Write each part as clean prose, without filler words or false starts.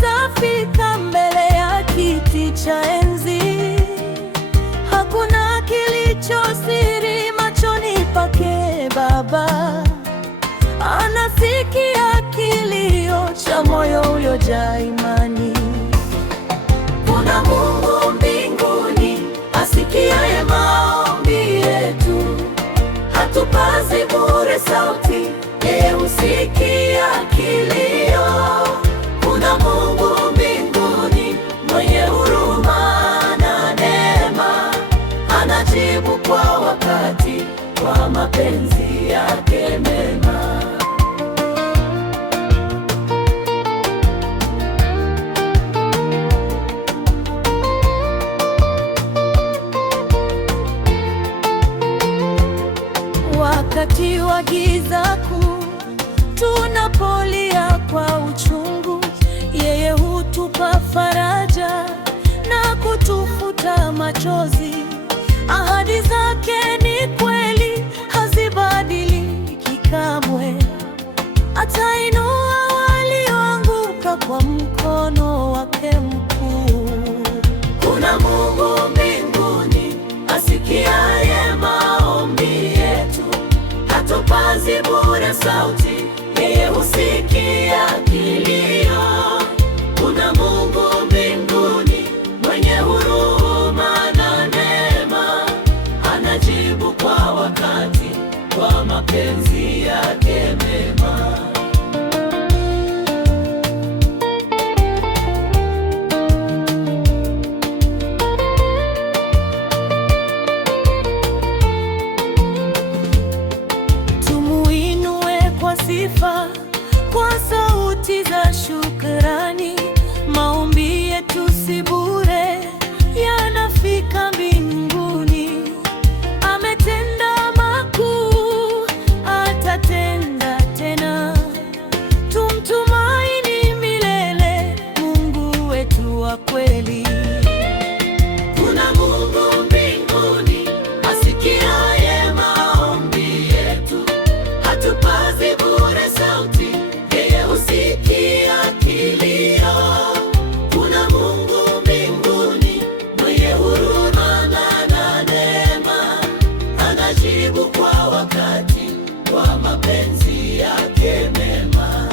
zafika mbele ya kiti cha enzi. Hakuna kilicho siri machoni pake Baba. Anasikia kilio cha moyo uliojaa imani. Kuna Mungu mbinguni asikiaye maombi yetu. Hatupazi bure sauti, yeye husikia kilio. Kuna Mungu mbinguni mwenye huruma na neema, anajibu kwa wakati, kwa mapenzi yake mema. Wakati wa giza kuu, tunapolia kwa uchungu, yeye hutupa faraja na kutufuta machozi. Ahadi zake ni kweli, hazibadiliki kamwe. Atainua walioanguka kwa mkono wake mkuu. Kuna Mungu mbinguni asikiaye maombi yetu. Hatupazi bure sauti, yeye husikia kilio. Kuna Mungu mbinguni mwenye huruma na neema, anajibu kwa wakati, kwa mapenzi yake mema. Sifa kwa sauti za shukrani. Maombi yetu si bure, yanafika mbinguni. Ametenda makuu, atatenda tena. Tumtumaini milele, Mungu wetu wa kweli. Kuna Mungu mbinguni asikiaye maombi yetu. Hatupazi bure sauti, yeye husikia kilio. Kuna Mungu mbinguni mwenye huruma na neema, anajibu kwa wakati, kwa mapenzi yake mema.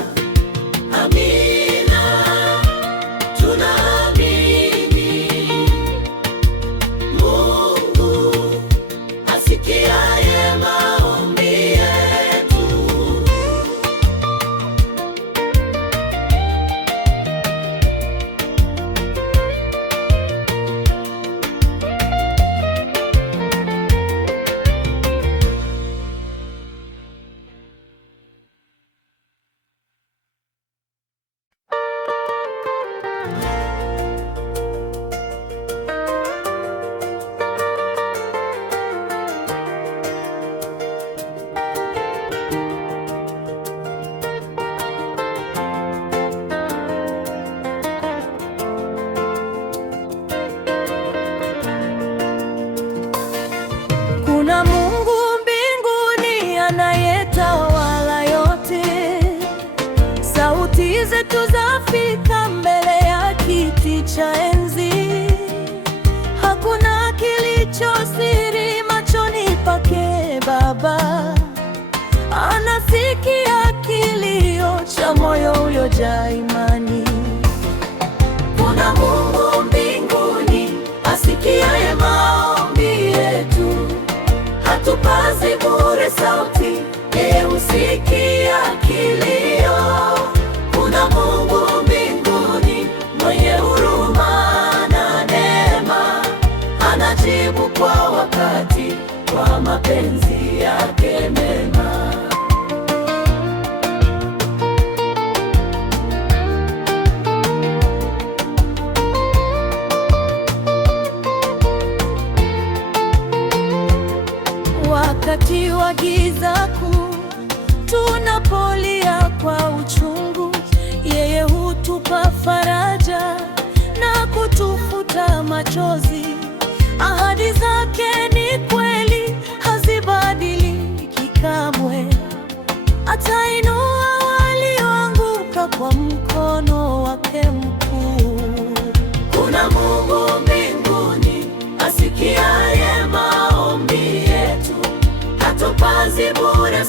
Amina, tunaamini Mungu asikiaye maombi yetu. Kuna Mungu mbinguni anayetawala yote. Sauti zetu zafika mbele ya kiti cha enzi. Hakuna kilicho siri machoni pake Baba. Anasikia kilio cha moyo uliojaa imani. Kuna Mungu mbinguni asikiaye maombi yetu. Hatupazi bure sauti, yeye husikia kilio. Kuna Mungu mbinguni mwenye huruma na neema, anajibu kwa wakati, kwa mapenzi yake mema. Wakati wa giza kuu, tunapolia kwa uchungu, yeye hutupa faraja na kutufuta machozi. Ahadi zake ni kweli, hazibadiliki kamwe.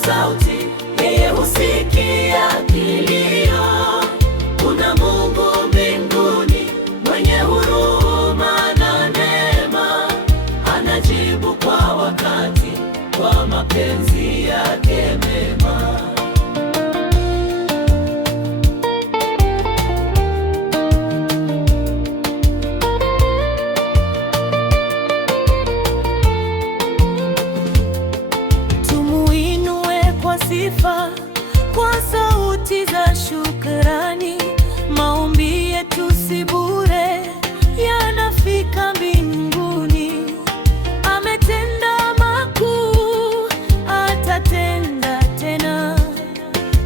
sauti, yeye husikia kilio. Kuna Mungu mbinguni mwenye huruma na neema, anajibu kwa wakati, kwa mapenzi yake mema. Sifa kwa sauti za shukrani, maombi yetu si bure, yanafika mbinguni. Ametenda makuu, atatenda tena.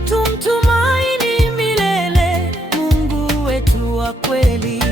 Tumtumaini milele, Mungu wetu wa kweli.